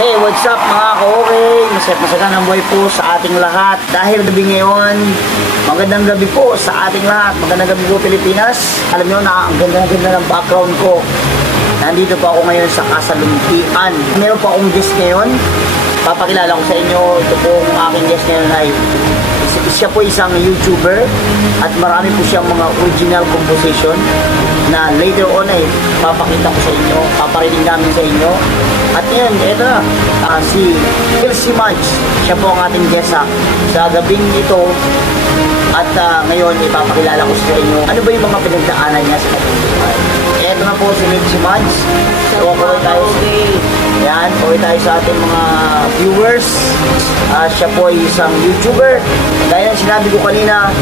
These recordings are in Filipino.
Hey, what's up mga ka-okay? Masagan ang buhay po sa ating lahat. Dahil gabi ngayon, magandang gabi po sa ating lahat. Magandang gabi po Pilipinas. Alam nyo na, ang ganda-ganda ng background ko. Nandito po ako ngayon sa Kasaluntian. Meron po akong guest ngayon. Papakilala ko sa inyo. Ito po ang aking guest ngayon ay siya po isang YouTuber at marami po siyang mga original composition na later on ay papakita ko sa inyo, paparinig namin sa inyo. At ngayon, ito na, si Elsie Madge. Siya po ang ating guest sa gabing ito. At ngayon, ipapakilala ko sa inyo ano ba yung mga pinagdaanan niya sa kanya. Ito na po si Elsie Madge. So, tayo sa ating mga viewers. Siya po ay isang YouTuber. Dahil sinabi ko kanina,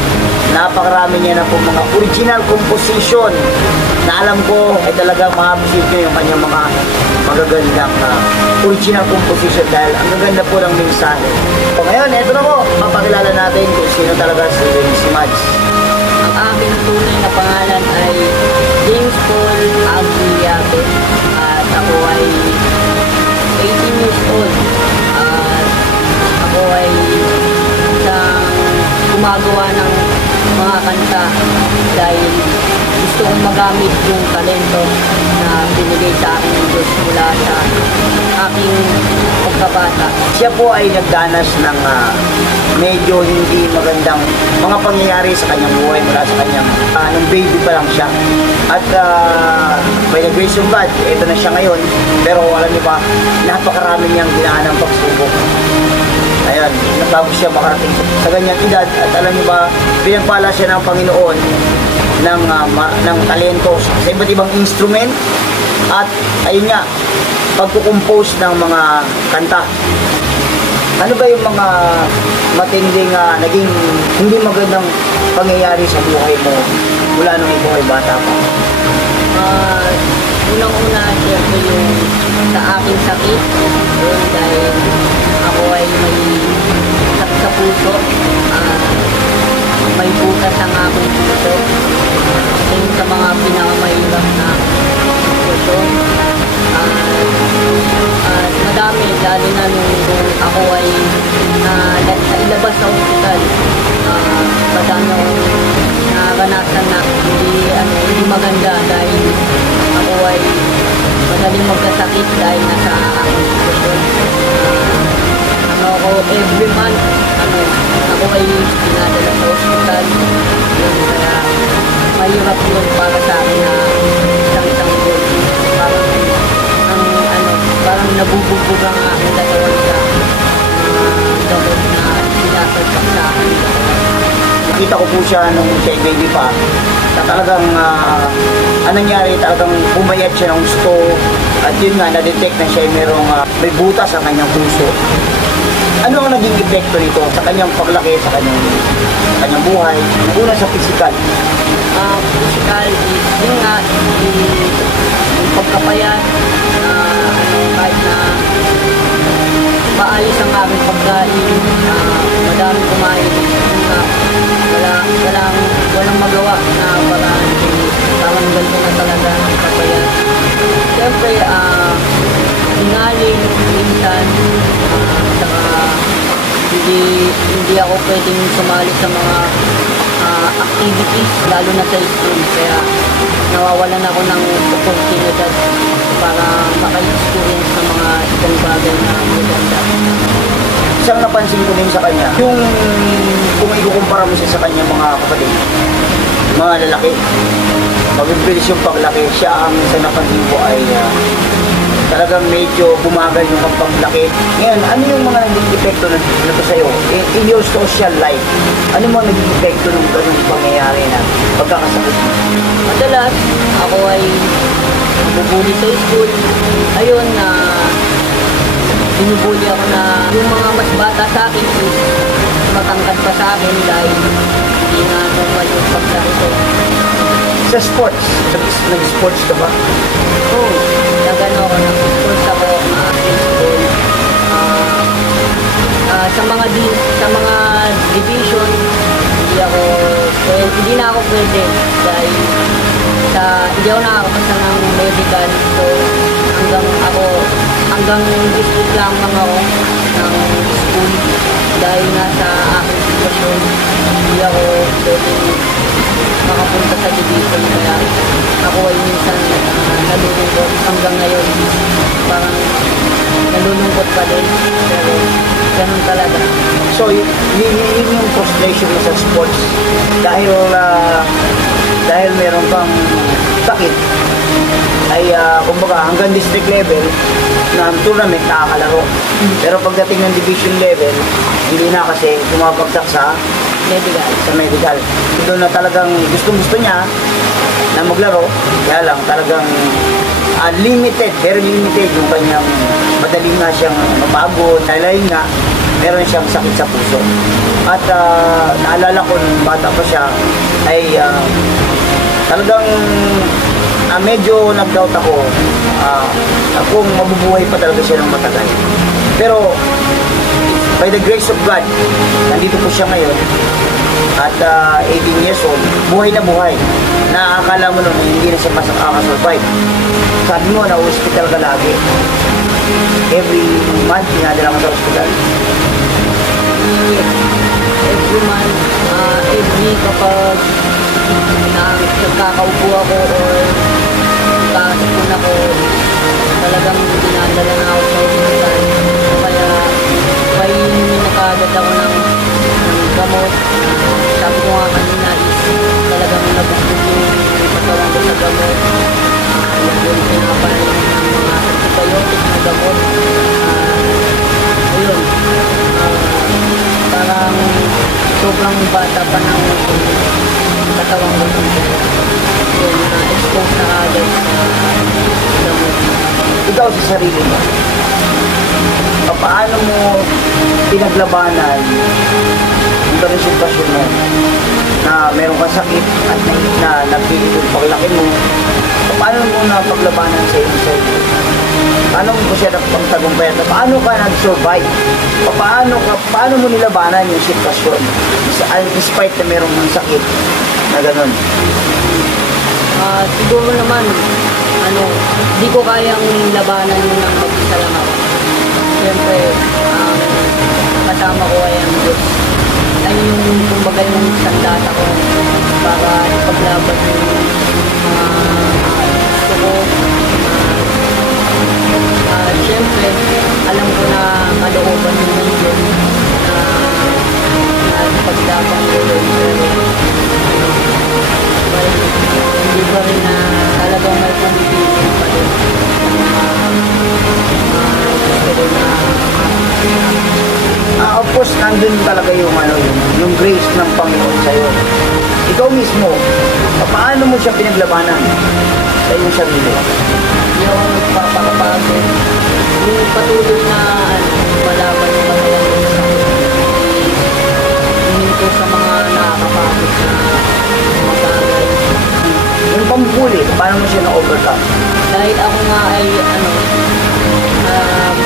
napakarami niya na po mga original composition na alam ko ay talagang ma-appreciate nyo yung kanyang mga magagandang original composition dahil ang gaganda po ng mensahe. So ngayon, eto na po, mapakilala natin kung sino talaga si Elsie Madge. Ang aking tunay na pangalan ay James Paul Aguiabe at ako ay 18 years old at ako ay isang gumagawa ng mga kanta dahil gusto kong magamit yung talento na binigay sa akin ng Diyos mula sa aking pagkabata. Siya po ay nagdanas ng medyo hindi magandang mga pangyayari sa kanyang buhay mula sa kanyang nung baby pa lang siya. At by the grace of God, ito na siya ngayon. Pero alam niyo ba, napakarami niyang dinaan ng pagsubok. Ayan, bago siya makarating sa ganyang edad. At alam niyo ba, pinagpala siya ng Panginoon ng talento sa iba't ibang instrument. At ayun nga, pagkukompose ng mga kanta. Ano ba yung mga matinding naging hindi magandang pangyayari sa buhay mo mula nung ikaw ay bata pa? Unang-una, siyempre yung sa aking sakit. Yun, dahil ako ay may sakit sa puso. May butas ang aking puso. Yung sa mga pinakamahirap na sitwasyon. At madami, lalo na nung ako ay nailabas sa hospital. Madami akong naranasan na hindi maganda dahil ako ay madaling magkasakit dahil nasa aking sitwasyon. Every month, ako ay dinadala sa hospital. Kaya mahirap yun para sa akin na isang goal. Parang nabubugbog ang aking katawan sa gamot na sinasagpak sa akin. Nakita ko po siya nung siya baby pa na talagang anong nangyari, talagang pumayat siya ng gusto at yun nga, na-detect na siya may butas sa kanyang puso. Ano ang naging epekto nito sa kanyang paglaki, sa kanyang buhay? Una sa physical. Physical is yun nga, yung pagkapayat, kahit na maalis ang aming pagkain, madaming kumain, walang magawa na parang ganito na talaga ang kapayat. Siyempre, ingaling minsan, saka hindi ako pwedeng sumali sa mga activities, lalo na sa school, kaya nawawalan ako ng oportunidad para maka-experience ng mga ibang bagay na maganda. Isang napansin ko din sa kanya, yung kung ikukumpara mo siya sa kanya mga kapatid, mga lalaki, mabibilis yung paglaki, siya ang sa napansin ko ay talagang medyo bumagal yung paglaki. Ngayon, ano yung mga naging epekto nito sa'yo? In your social life, ano mga naging epekto ng ganung pangyayari na pagkakasakit mo? Madalas, ako ay bubuli sa school. Ayun, binubuli ako na yung mga mas bata sa akin is matangkad pa sa akin dahil hindi na normal yung paglaki ko. Sa sports, nag-sports ka ba? Oo, nagano ako, nag-sports ako, baseball. Sa mga division, hindi na ako pwede dahil hindi ako nakakapasa ng medical. So, hanggang hanggang district lang ako ng school dahil nga sa aking sitwasyon hindi ako pwedeng makapunta sa division kaya ako ay minsan nalulungkot hanggang ngayon parang nalulungkot pa din pero ganun talaga. So, yun yung frustration mo sa sports dahil meron kang sakit ay kumbaga hanggang district level ng tournament nakakalaro. Pero pagdating ng division level, hindi na kasi pumapagsak sa medical. Doon na talagang gusto niya na maglaro, kaya lang talagang limited, very limited yung kanyang madali nga siyang mapagod, dahil nga meron siyang sakit sa puso. At naalala ko nung bata pa siya ay talagang medyo nag-doubt ako kung mabubuhay pa talaga siya ng matagal. Pero by the grace of God, nandito po siya ngayon at 18 years old, buhay na buhay. Nakakala mo nun, hindi na siya makakasurvive. Sabi mo, na-hospital ka lagi. Every month, pinadala ka sa hospital. Every month, every kapag nagkakaupo ako or kakasipon ako, talagang dinadala na ako sa hospital. Kaya painimin na kaagad ako ng gamot. Sabi ko nga kanina is talagang nabusog yung katawan ko sa gamot. Yung pinapain ng mga antibiotic na gamot. Ayun. Parang sobrang bata pa ng katawan ko. Yun, na-expose na agad sa gamot. Ikaw sa sarili mo, paano mo pinaglabanan yung ganun sitwasyon mo na meron kang sakit at na nagpilit yung paglaki mo? Paano mo napaglabanan sa iyo sa iyo? Paano mo siya napagtagumpayan? Paano ka nag-survive? Paano mo nilabanan yung sitwasyon despite na meron kang sakit na ganun? Siguro naman di ko kayang labanan yun ng mag-isa lang ako. Siyempre, kasama ko ay ang Diyos. Ay yung kumbaga yung sandata ko para ipaglaban yung gusto ko. Siyempre, alam ko na kalooban yung mundo na ipaglaban ko yun. Pero hindi pa rin na talagang may pumipigil pa rin. Of course, nandun talaga yung grace ng Panginoon sa'yo. Ikaw mismo, paano mo siya pinaglabanan sa iyong sarili? Yung nagpapakapagod, yung patuloy na malaman yung kanilang hininto sa mga nakakapagod na magagay. Yung pambuli, paano mo siya na-overcome? Dahil ako nga ay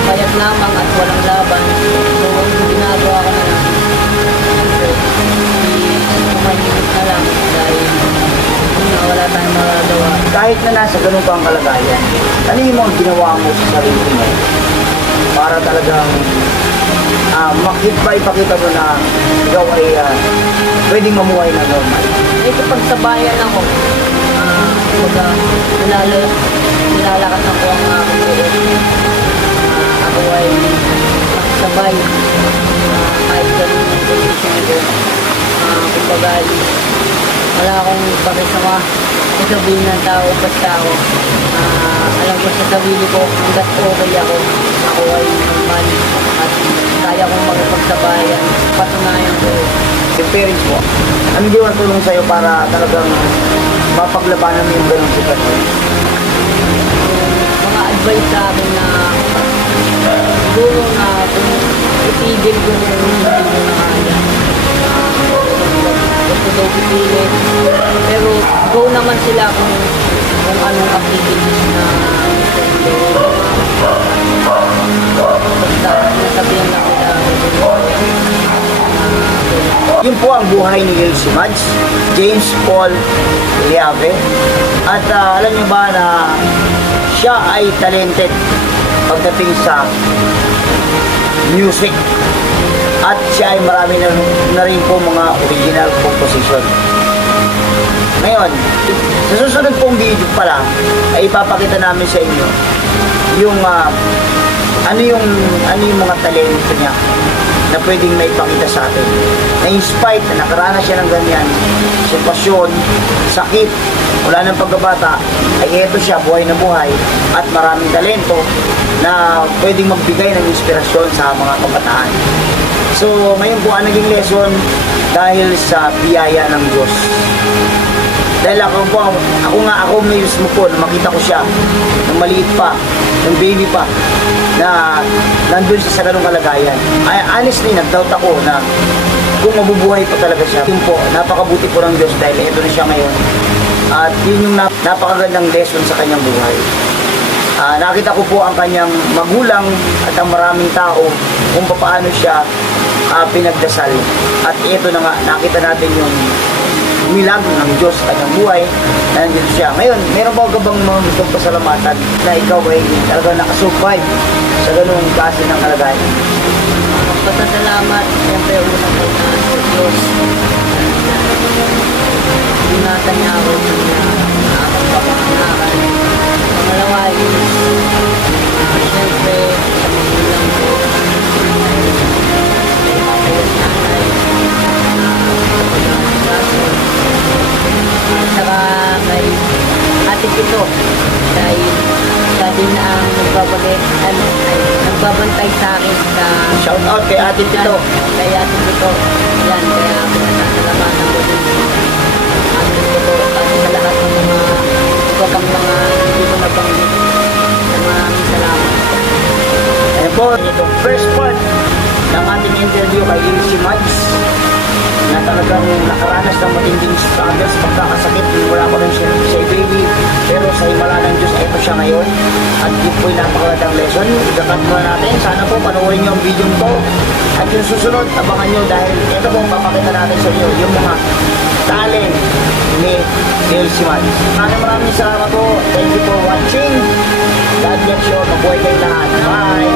bayad lamang at walang laban, so ang ginagawa ko na lang, siyempre, umahimik na lang dahil wala tayong magagawa. Kahit na nasa ganun pa ang kalagayan, ano yung mga ginawa mo sa sarili mo para talagang ipakita mo na ikaw ay pwedeng mamuhay na normal? Pagsabayan ako, nilalakas ako ang aking loob. Ako ay nakasabay kahit ganun yung condition ko. Kumbaga, wala akong pakisama sa sabihin ng tao, basta ako. Alam ko sa sarili ko, hanggat okay ako ay normal at kaya kong magpagsabayan, patunayan ko. Yung parents mo, ano di ang tulong sa'yo para talagang mapaglabanan mo yung ganun sitwasyon? Mga advice sa akin na siguro na kung itigil ko yung hindi ko na kaya. Gusto daw pipilit. Pero go naman sila kung anong activities na basta nasabihan na kita. Yun po ang buhay ni Lil Mads, James Paul Liave. At alam niyo ba na siya ay talented pagdating sa music. At siya ay marami na rin po mga original composition. Ngayon, sa susunod pong video pala, ay ipapakita namin sa inyo yung ano yung mga talento niya na pwedeng maipakita sa atin. Na in spite na nakaranas siya ng ganyan, sitwasyon, sakit, wala ng pagkabata, ay eto siya, buhay na buhay, at maraming talento na pwedeng magbigay ng inspirasyon sa mga kabataan. So, ngayon po ang naging lesson dahil sa biyaya ng Diyos. Dahil ako mismo po, makita ko siya, nung maliit pa, nung baby pa, na nandun siya sa ganung kalagayan. Honestly, nag-doubt ako na kung mabubuhay pa talaga siya. Yun po, napakabuti po ng Diyos dahil ito na siya ngayon. At yun yung napakagandang lesson sa kanyang buhay. Nakita ko po ang kanyang magulang at ang maraming tao kung paano siya pinagdasal. At ito na nga, nakita natin yung milagro ng Diyos sa kanyang buhay na nandito siya. Ngayon, meron ba bang mga gustong pasalamatan na ikaw ay talaga nakasurvive sa ganung klase ng kalagayan? Pasasalamat, siyempre unang una sa Diyos. Ingatan niya ako sa aking pamanganakan. Pangalawa is, siyempre, sa magulang ko, kapayos nanay, at saka kay ate Pito, dahil siya din ang nagbabantay sa akin sa Shout out kay Ate Pito. Kay Ate Pito. Yan, kaya pinasasalamatan ko din Ate Pito at sa lahat ng mga iba pang mga hindi ko nabanggit. Maraming salamat. Ayan po, itong first part ng ating interview kay Ilse Mads na talagang nakaranas ng matinding struggles, pagkakasakit, wala pa rin siya baby, pero sa himala ng Diyos, ito siya ngayon. At yun po yung napakalatang lesson. Ikakat mo natin, sana po panoorin nyo ang video to. At yung susunod, abangan nyo dahil ito po papakita natin sa inyo yung mga talent ni Ilse Mads. Maraming salamat po. Thank you for watching. God bless you. Mabuhay kayo lahat. Bye!